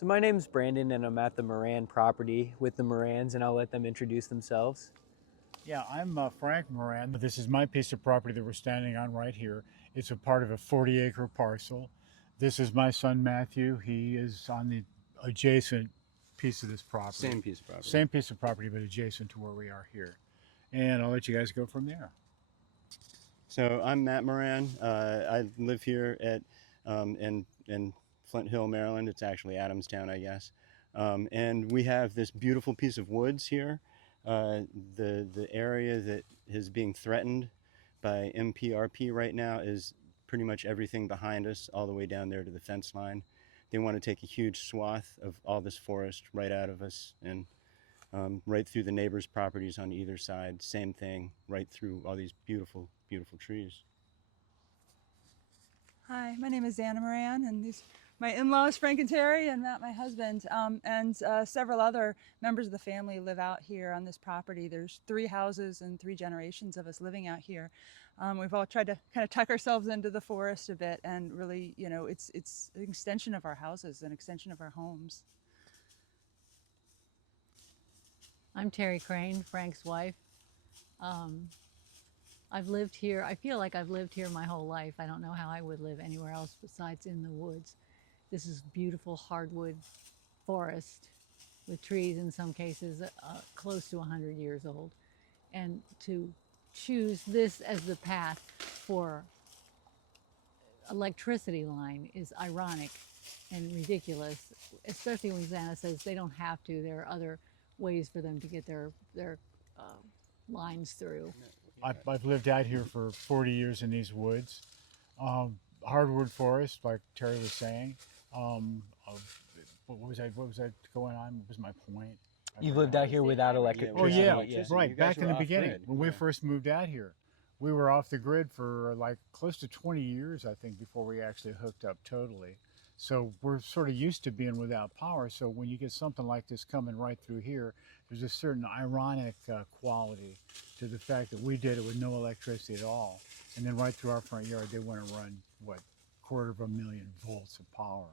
So my name's Brandon and I'm at the Moran property with the Morans, and I'll let them introduce themselves. Yeah, I'm Frank Moran. This is my piece of property that we're standing on right here. It's a part of a 40-acre parcel. This is my son Matthew. He is on the adjacent piece of this property. Same piece of property. Same piece of property, but adjacent to where we are here. And I'll let you guys go from there. So I'm Matt Moran. I live here at in Flint Hill, Maryland. It's actually Adamstown, I guess. And we have this beautiful piece of woods here. The area that is being threatened by MPRP right now is pretty much everything behind us, all the way down there to the fence line. They want to take a huge swath of all this forest right out of us and right through the neighbors' properties on either side. Same thing, right through all these beautiful, beautiful trees. Hi, my name is Zana Moran, and these my in-laws, Frank and Terry, and Matt, my husband, and several other members of the family live out here on this property. There's 3 houses and 3 generations of us living out here. We've all tried to kind of tuck ourselves into the forest a bit, and really, you know, it's an extension of our houses, an extension of our homes. I'm Terry Crane, Frank's wife. I've lived here, I feel like I've lived here my whole life. I don't know how I would live anywhere else besides in the woods. This is beautiful hardwood forest with trees, in some cases close to 100 years old. And to choose this as the path for electricity line is ironic and ridiculous, especially when Zana says they don't have to. There are other ways for them to get their lines through. I've lived out here for 40 years in these woods. Hardwood forest, like Terry was saying. What was I going on? What was my point? You've lived out here without electricity. Oh yeah, Yeah. right. Back in the beginning, grid. when we first moved out here, we were off the grid for like close to 20 years, I think, before we actually hooked up totally. So we're sort of used to being without power. So when you get something like this coming right through here, there's a certain ironic quality to the fact that we did it with no electricity at all. And then right through our front yard, they want to run, what, 250,000 volts of power.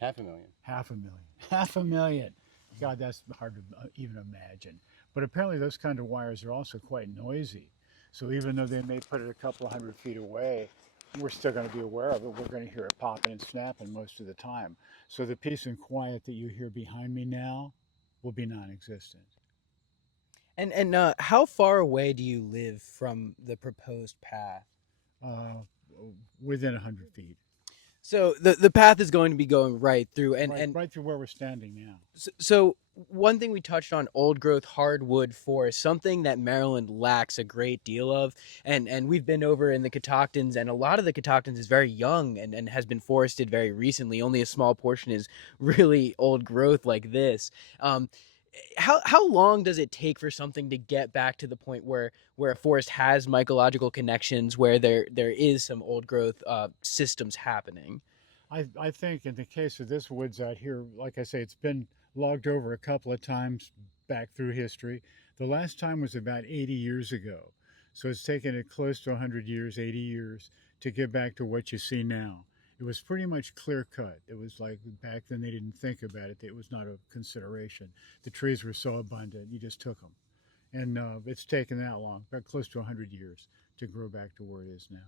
500,000. 500,000. 500,000. God, that's hard to even imagine. But apparently those kind of wires are also quite noisy. So even though they may put it a couple of 100 feet away, we're still going to be aware of it. We're going to hear it popping and snapping most of the time. So the peace and quiet that you hear behind me now will be non-existent. And how far away do you live from the proposed path? Within 100 feet. So the path is going to be going right through, Right through where we're standing now. So one thing we touched on, old growth hardwood forest, something that Maryland lacks a great deal of, and we've been over in the Catoctons, and a lot of the Catoctons is very young and has been forested very recently. Only a small portion is really old growth like this. How long does it take for something to get back to the point where a forest has mycological connections, where there is some old growth systems happening? I think in the case of this woods out here, like I say, it's been logged over a couple of times back through history. The last time was about 80 years ago. So it's taken it close to 100 years, 80 years to get back to what you see now. It was pretty much clear cut. It was like back then they didn't think about it. It was not a consideration. The trees were so abundant, you just took them. And it's taken that long, about close to 100 years to grow back to where it is now.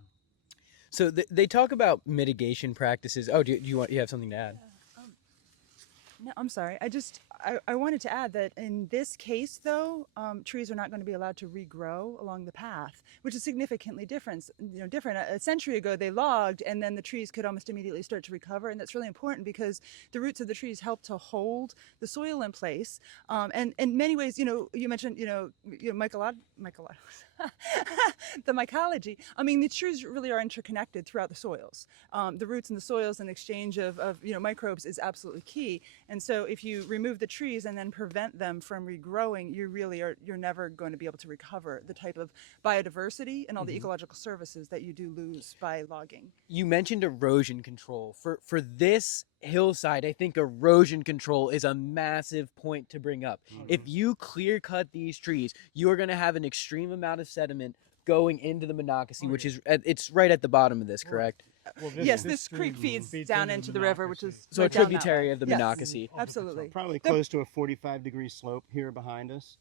So they talk about mitigation practices. Oh, do you have something to add? No, I'm sorry. I wanted to add that in this case, though, trees are not going to be allowed to regrow along the path, which is significantly different. A century ago, they logged, and then the trees could almost immediately start to recover, and that's really important because the roots of the trees help to hold the soil in place. And in many ways, you mentioned, the mycology. I mean, the trees really are interconnected throughout the soils. The roots in the soils and exchange of microbes is absolutely key. And so if you remove the trees and then prevent them from regrowing, you're never going to be able to recover the type of biodiversity and all the ecological services that you do lose by logging. You mentioned erosion control. For this hillside, I think erosion control is a massive point to bring up. If you clear cut these trees, you are going to have an extreme amount of sediment going into the Monocacy, which is it's right at the bottom of this, correct? Well, Yes, this creek stream feeds down into the river, which is So a right down that tributary way. of the Yes, Monocacy. absolutely. Probably The- close to a 45-degree slope here behind us.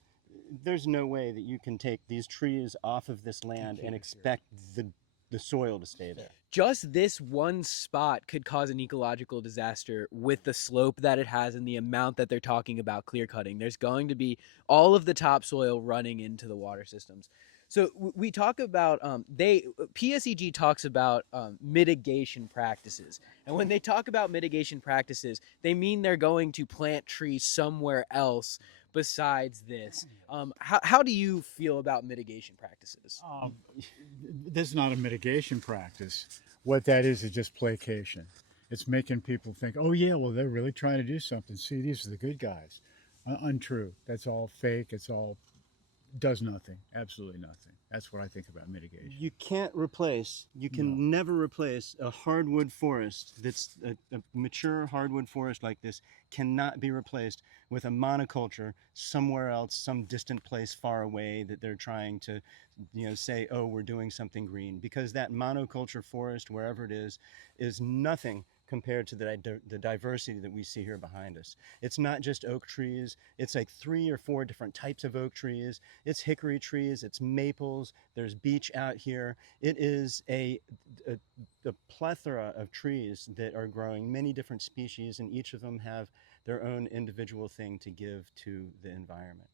There's no way that you can take these trees off of this land and expect the soil to stay there. Just this one spot could cause an ecological disaster with the slope that it has and the amount that they're talking about clear cutting. There's going to be all of the topsoil running into the water systems. So we talk about PSEG talks about mitigation practices, and when they talk about mitigation practices, they mean they're going to plant trees somewhere else besides this. How do you feel about mitigation practices? This is not a mitigation practice. What that is just placation. It's making people think, oh yeah, well they're really trying to do something. See, these are the good guys. Untrue. That's all fake. It's all does nothing. Absolutely nothing. That's what I think about mitigation. You can't replace, you can never replace a hardwood forest that's a mature hardwood forest like this cannot be replaced with a monoculture somewhere else, some distant place far away that they're trying to, say, oh, we're doing something green. Because that monoculture forest, wherever it is nothing compared to the diversity that we see here behind us. It's not just oak trees, it's like 3 or 4 different types of oak trees. It's hickory trees, it's maples, there's beech out here. It is a plethora of trees that are growing, many different species, and each of them have their own individual thing to give to the environment.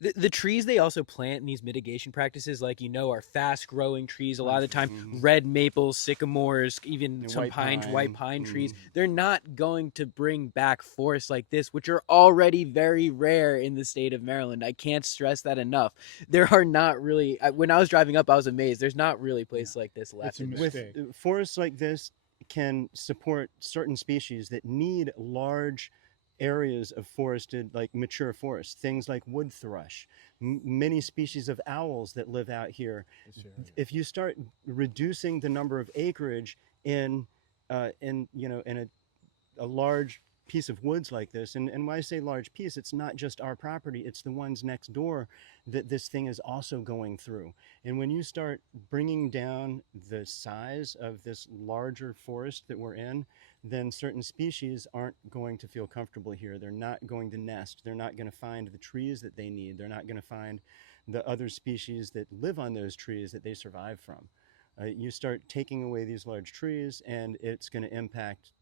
The trees they also plant in these mitigation practices, like are fast growing trees. A lot of the time, red maples, sycamores, even some white pine trees. They're not going to bring back forests like this, which are already very rare in the state of Maryland. I can't stress that enough. There are not really. When I was driving up, I was amazed. There's not really places like this left. With forests like this can support certain species that need large areas of forested, like mature forests, things like wood thrush, many species of owls that live out here. If you start reducing the number of acreage in a large piece of woods like this, and when I say large piece, it's not just our property, it's the ones next door that this thing is also going through. And when you start bringing down the size of this larger forest that we're in, then certain species aren't going to feel comfortable here. They're not going to nest. They're not going to find the trees that they need. They're not going to find the other species that live on those trees that they survive from. You start taking away these large trees, and it's going to impact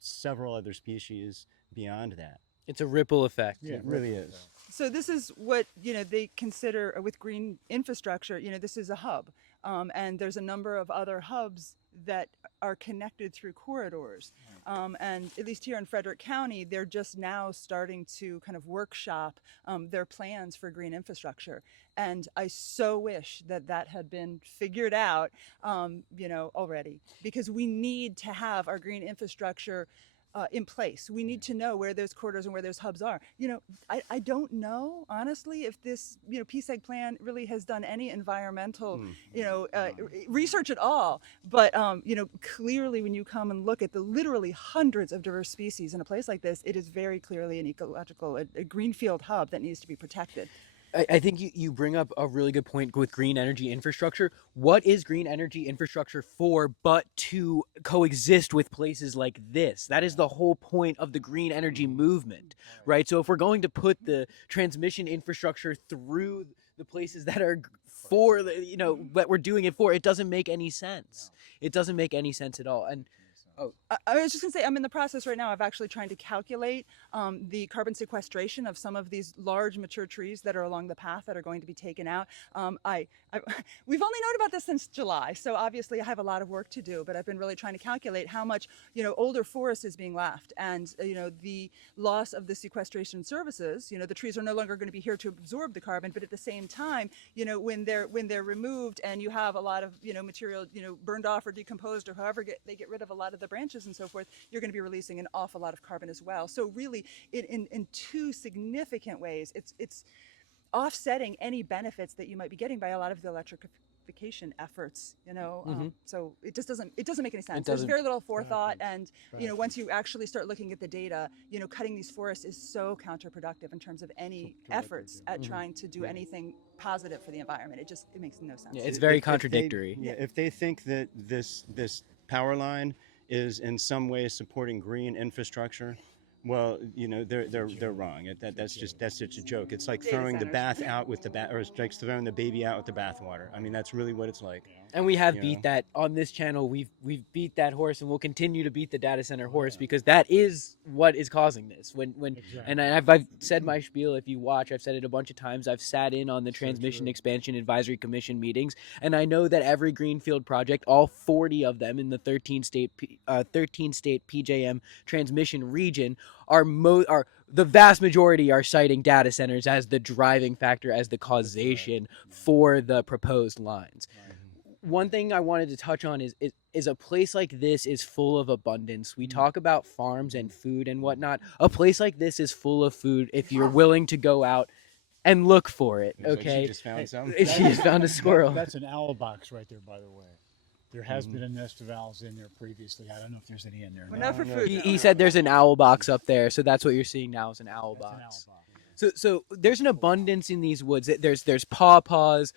several other species beyond that. It's a ripple effect. Yeah, it really is. So this is what they consider with green infrastructure. This is a hub, and there's a number of other hubs that are connected through corridors. And at least here in Frederick County, they're just now starting to kind of workshop their plans for green infrastructure. And I so wish that had been figured out, already, because we need to have our green infrastructure in place. We need to know where those corridors and where those hubs are. I don't know, honestly, if this, PSEG plan really has done any environmental, research at all. But, clearly when you come and look at the literally hundreds of diverse species in a place like this, it is very clearly an ecological, a greenfield hub that needs to be protected. I think you bring up a really good point with green energy infrastructure. What is green energy infrastructure for but to coexist with places like this? That is the whole point of the green energy movement, right? So if we're going to put the transmission infrastructure through the places that are for the, that we're doing it for, it doesn't make any sense. It doesn't make any sense at all. And I was just going to say, I'm in the process right now of actually trying to calculate the carbon sequestration of some of these large mature trees that are along the path that are going to be taken out. We've only known about this since July, so obviously I have a lot of work to do, but I've been really trying to calculate how much, older forest is being left, and, the loss of the sequestration services. The trees are no longer going to be here to absorb the carbon, but at the same time, when they're removed and you have a lot of, material, burned off or decomposed or however they get rid of a lot of the branches and so forth, you're going to be releasing an awful lot of carbon as well. So really, in two significant ways, it's offsetting any benefits that you might be getting by a lot of the electrification efforts. So it just doesn't make any sense. There's very little forethought, and once you actually start looking at the data, cutting these forests is so counterproductive in terms of any efforts at trying to do anything positive for the environment. It makes no sense. Yeah, it's very contradictory. If they think that this power line is in some way supporting green infrastructure, well, you know, they're wrong. That's such a joke. It's like Data throwing the centers. bath out with the bath, or it's like throwing the baby out with the bathwater. I mean, that's really what it's like. And we have You beat know? that on this channel. We've beat that horse, and we'll continue to beat the data center horse because that is what is causing this. When Exactly. and I've said my spiel. If you watch, I've said it a bunch of times. I've sat in on the So Transmission true. Expansion Advisory Commission meetings, and I know that every greenfield project, all 40 of them in the 13 state PJM transmission region, are the vast majority are citing data centers as the driving factor, as the causation for the proposed lines. One thing I wanted to touch on is a place like this is full of abundance. We talk about farms and food and whatnot. A place like this is full of food if you're willing to go out and look for it. Looks like she Okay, just found some. she just found a squirrel. That's an owl box right there, by the way. There has been a nest of owls in there previously. I don't know if there's any in there Well, now. not for food. He said there's an owl box up there, so that's what you're seeing now is an owl That's an owl box. box. So there's an abundance in these woods. There's pawpaws.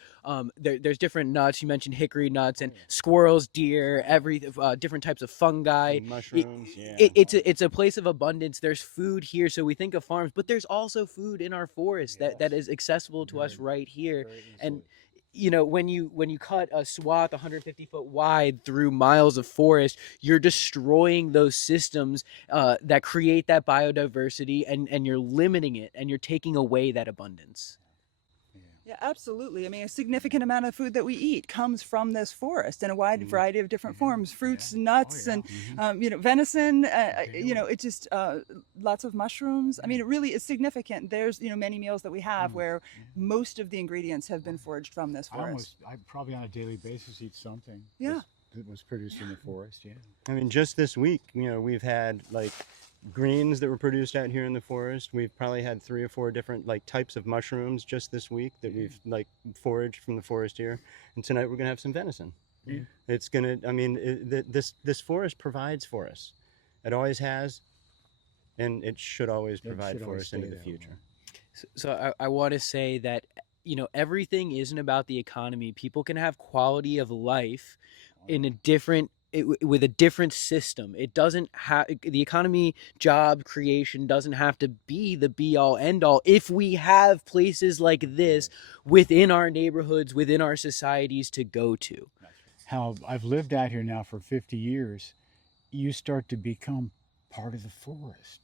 There's different nuts. You mentioned hickory nuts and squirrels, deer, every different types of fungi. And mushrooms, yeah. It's a place of abundance. There's food here, so we think of farms, but there's also food in our forest that is accessible to us right here. And you know, when you cut a swath 150-foot wide through miles of forest, you're destroying those systems that create that biodiversity, and you're limiting it, and you're taking away that abundance. Yeah, absolutely. I mean, a significant amount of food that we eat comes from this forest in a wide variety of different forms: fruits, nuts, and you know, venison. You know, it just lots of mushrooms. I mean, it really is significant. There's, you know, many meals that we have where most of the ingredients have been foraged from this forest. I probably on a daily basis eat something. Yeah. That was produced in the forest. Yeah. I mean, just this week, you know, we've had like greens that were produced out here in the forest. We've probably had 3 or 4 different like types of mushrooms just this week that we've like foraged from the forest here. And tonight we're gonna have some venison. Yeah. It's gonna. I mean, this forest provides for us. It always has, and it should always provide should for always us into stay the that future. way. So I want to say that, you know, everything isn't about the economy. People can have quality of life in a different with a different system. It doesn't have the economy, job creation doesn't have to be the be all end all if we have places like this within our neighborhoods, within our societies to go to. How I've lived out here now for 50 years, you start to become part of the forest.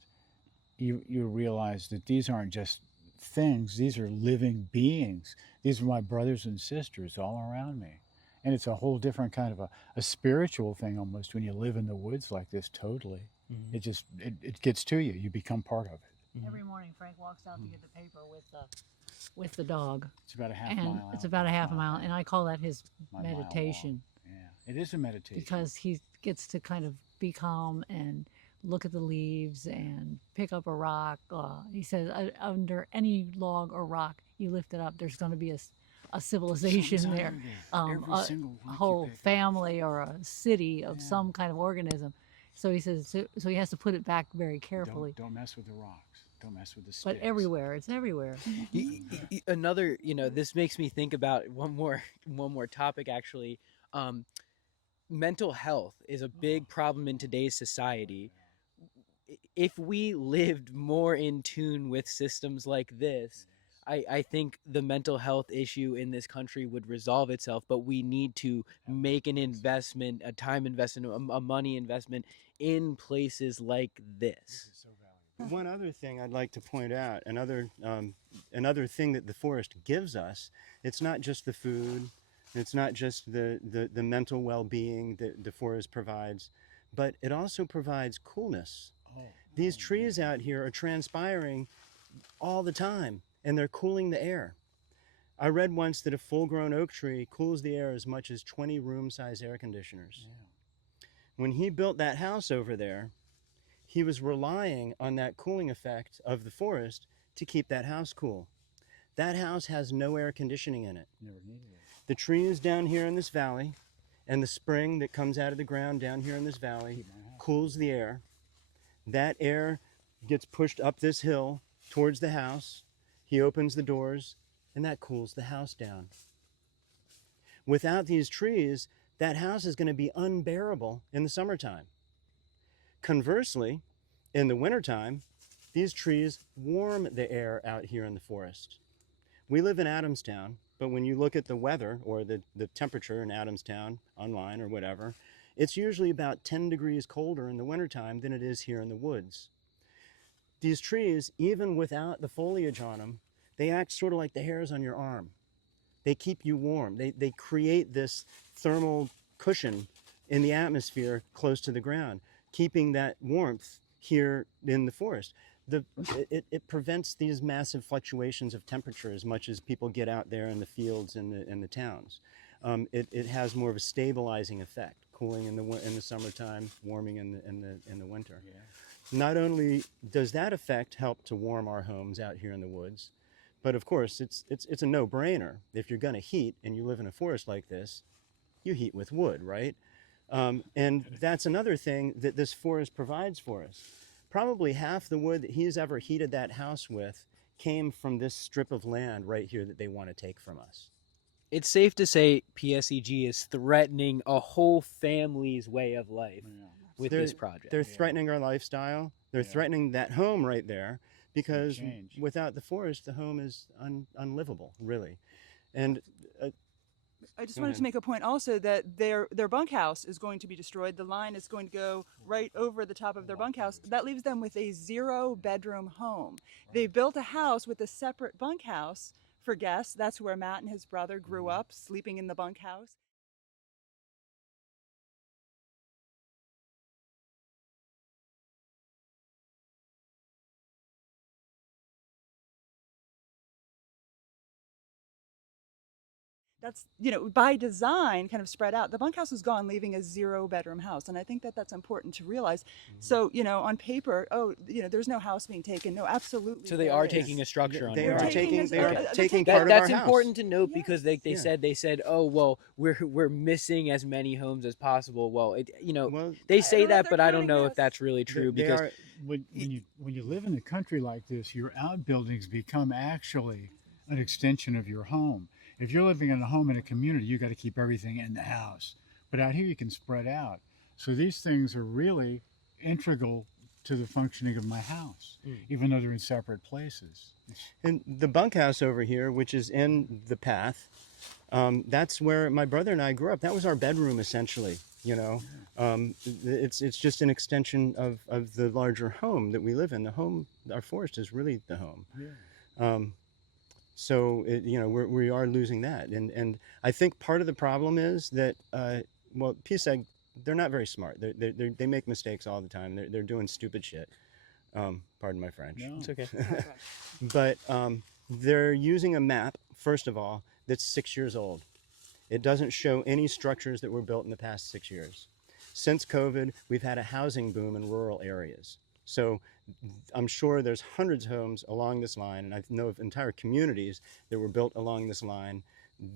You realize that these aren't just things, these are living beings. These are my brothers and sisters all around me. And it's a whole different kind of a spiritual thing almost when you live in the woods like this. Totally. It just it gets to you. You become part of it. Every morning, Frank walks out to get the paper with the dog, It's about a half and mile. it's out, about a half a mile, and I call that his my mile walk. meditation Yeah, it is a meditation. because he gets to kind of be calm and look at the leaves and pick up a rock. He says under any log or rock you lift it up, there's going to be a civilization Something's there, under there. Every single rock a you whole pick up. family or a city of some kind of organism. So he says, so he has to put it back very carefully. Don't mess with the rocks. Don't mess with the sticks. But everywhere, it's everywhere. Another, you know, this makes me think about one more topic actually. Mental health is a big problem in today's society. If we lived more in tune with systems like this, I think the mental health issue in this country would resolve itself, but we need to make an investment, a time investment, a money investment in places like this. One other thing I'd like to point out, another thing that the forest gives us, it's not just the food, it's not just the mental well-being that the forest provides, but it also provides coolness. These trees out here are transpiring all the time, and they're cooling the air. I read once that a full-grown oak tree cools the air as much as 20 room-size air conditioners. Yeah. When he built that house over there, he was relying on that cooling effect of the forest to keep that house cool. That house has no air conditioning in it. Never needed it. The trees down here in this valley and the spring that comes out of the ground down here in this valley cools the air. That air gets pushed up this hill towards the house. He opens the doors and that cools the house down. Without these trees, that house is going to be unbearable in the summertime. Conversely, in the wintertime, these trees warm the air out here in the forest. We live in Adamstown, but when you look at the weather or the temperature in Adamstown online or whatever, it's usually about 10 degrees colder in the wintertime than it is here in the woods. These trees, even without the foliage on them, they act sort of like the hairs on your arm. They keep you warm. They create this thermal cushion in the atmosphere close to the ground, keeping that warmth here in the forest. It prevents these massive fluctuations of temperature as much as people get out there in the fields and the towns. It has more of a stabilizing effect, cooling in the summertime, warming in the winter. Yeah. Not only does that effect help to warm our homes out here in the woods, but of course it's a no-brainer. If you're going to heat and you live in a forest like this, you heat with wood, right? And that's another thing that this forest provides for us. Probably half the wood that he's ever heated that house with came from this strip of land right here that they want to take from us. It's safe to say PSEG is threatening a whole family's way of life with this project. They're threatening our lifestyle. They're threatening that home right there, because without the forest, the home is unlivable, really. And I just wanted to make a point also that their bunkhouse is going to be destroyed. The line is going to go right over the top of their bunkhouse. That leaves them with a 0-bedroom home. They built a house with a separate bunkhouse for guests. That's where Matt and his brother grew up, sleeping in the bunkhouse. That's, by design, kind of spread out. The bunkhouse is gone, leaving a 0-bedroom house. And I think that that's important to realize. So, on paper, there's no house being taken. No, absolutely. So they are taking a structure on they it. are Right. taking part of our house. That's important to note, Yes. because they said, oh, well, we're missing as many homes as possible. Well, they say know that, they're but I don't counting know us. if that's really true, They because are- When you live in the country like this, your outbuildings become actually an extension of your home. If you're living in a home in a community, you got to keep everything in the house. But out here, you can spread out. So these things are really integral to the functioning of my house, even though they're in separate places. And the bunkhouse over here, which is in the path, that's where my brother and I grew up. That was our bedroom, essentially. It's just an extension of the larger home that we live in. The home, our forest, is really the home. Yeah. So we are losing that, and I think part of the problem is that PSEG, they're not very smart. They make mistakes all the time. They're doing stupid shit. Pardon my French. No. it's okay. But they're using a map, first of all, that's 6 years old. It doesn't show any structures that were built in the past 6 years. Since COVID, we've had a housing boom in rural areas. So I'm sure there's hundreds of homes along this line, and I know of entire communities that were built along this line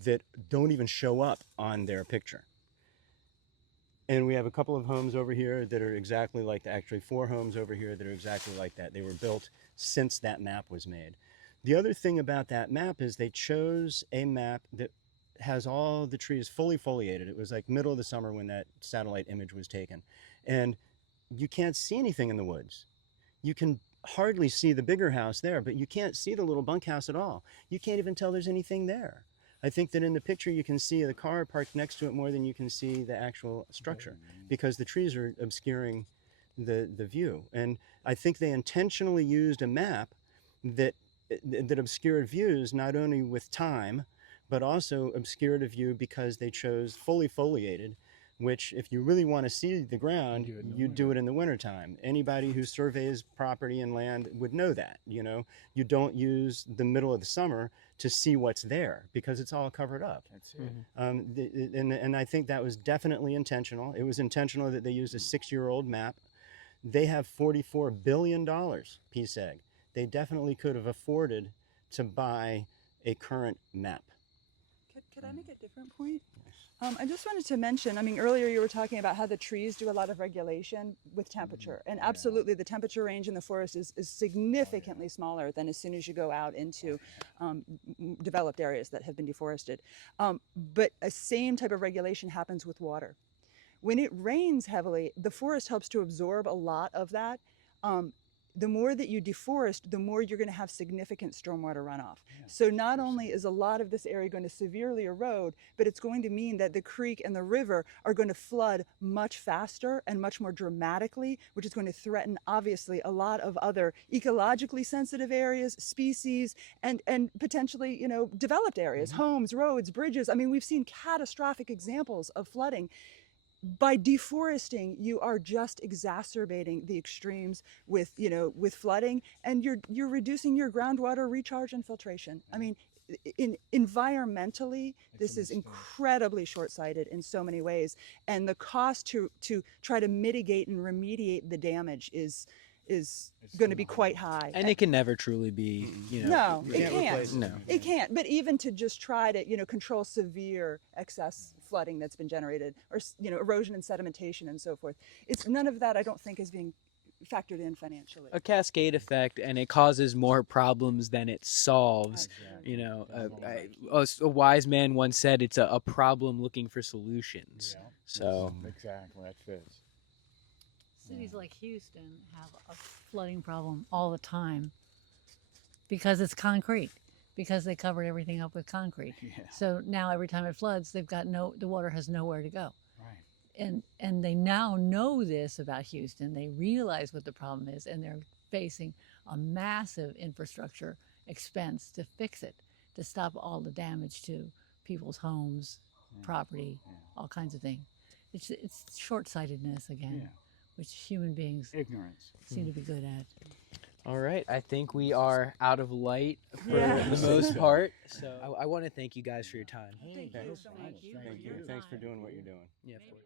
that don't even show up on their picture. And we have a couple of homes over here that are exactly like that. Actually, 4 homes over here that are exactly like that. They were built since that map was made. The other thing about that map is they chose a map that has all the trees fully foliated. It was like middle of the summer when that satellite image was taken. And you can't see anything in the woods. You can hardly see the bigger house there, but you can't see the little bunkhouse at all. You can't even tell there's anything there. I think that in the picture you can see the car parked next to it more than you can see the actual structure, because the trees are obscuring the view. And I think they intentionally used a map that obscured views, not only with time, but also obscured a view because they chose fully foliated, which if you really want to see the ground, you do it in the wintertime. Anybody who surveys property and land would know that. You don't use the middle of the summer to see what's there because it's all covered up. That's it. And I think that was definitely intentional. It was intentional that they used a 6-year-old map. They have $44 billion, PSEG. They definitely could have afforded to buy a current map. Could I make a different point? I just wanted to mention, I mean, earlier you were talking about how the trees do a lot of regulation with temperature. And absolutely, the temperature range in the forest is significantly smaller than as soon as you go out into developed areas that have been deforested. But a same type of regulation happens with water. When it rains heavily, the forest helps to absorb a lot of that. The more that you deforest, the more you're going to have significant stormwater runoff. So not only is a lot of this area going to severely erode, but it's going to mean that the creek and the river are going to flood much faster and much more dramatically, which is going to threaten, obviously, a lot of other ecologically sensitive areas, species, and potentially, you know, developed areas, homes, roads, bridges. I mean, we've seen catastrophic examples of flooding. By deforesting, you are just exacerbating the extremes with, you know, with flooding, and you're reducing your groundwater recharge and filtration. I mean, environmentally, this is incredibly short-sighted in so many ways, and the cost to try to mitigate and remediate the damage is going to be quite high. And it can never truly be, you know. No, it can't. No. It can't. But even to just try to, you know, control severe excess flooding that's been generated, or, you know, erosion and sedimentation and so forth, it's none of that, I don't think, is being factored in financially. A cascade effect, and it causes more problems than it solves. Exactly. You know, a wise man once said it's a problem looking for solutions. Yeah. So Exactly, that fits. Cities like Houston have a flooding problem all the time because it's concrete, because they covered everything up with concrete. Yeah. So now every time it floods, they've got the water has nowhere to go. Right. And they now know this about Houston. They realize what the problem is, and they're facing a massive infrastructure expense to fix it, to stop all the damage to people's homes, property, all kinds of things. It's short-sightedness again. Yeah. Which human beings Ignorance. seem to be good at. all right, I think we are out of light for Yeah. the most part. So I want to thank you guys for your time. Thank you so much. Thank you. Thanks for doing what you're doing. Yeah, of course.